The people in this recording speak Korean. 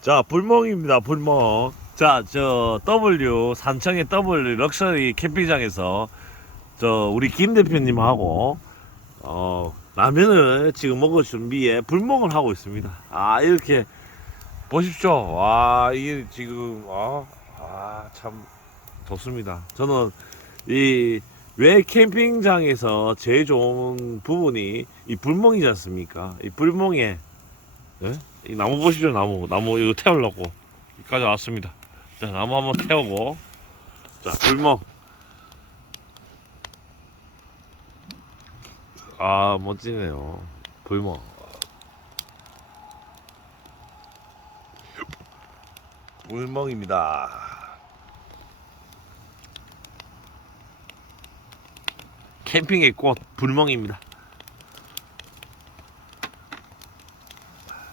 자, 불멍입니다. 불멍. 자, 저 W 산청의 W 럭셔리 캠핑장에서 우리 김 대표님하고 라면을 지금 먹을 준비에 불멍을 하고 있습니다. 아, 이렇게 보십시오. 와, 이게 지금 참 좋습니다. 저는 이 왜 캠핑장에서 제일 좋은 부분이 이 불멍이지 않습니까? 이 불멍에 예? 이 나무 보시죠. 나무 이거 태우려고 여기까지 왔습니다. 자, 나무 한번 태우고, 자, 불멍. 아, 멋지네요. 불멍. 불멍입니다. 캠핑의 꽃 불멍입니다.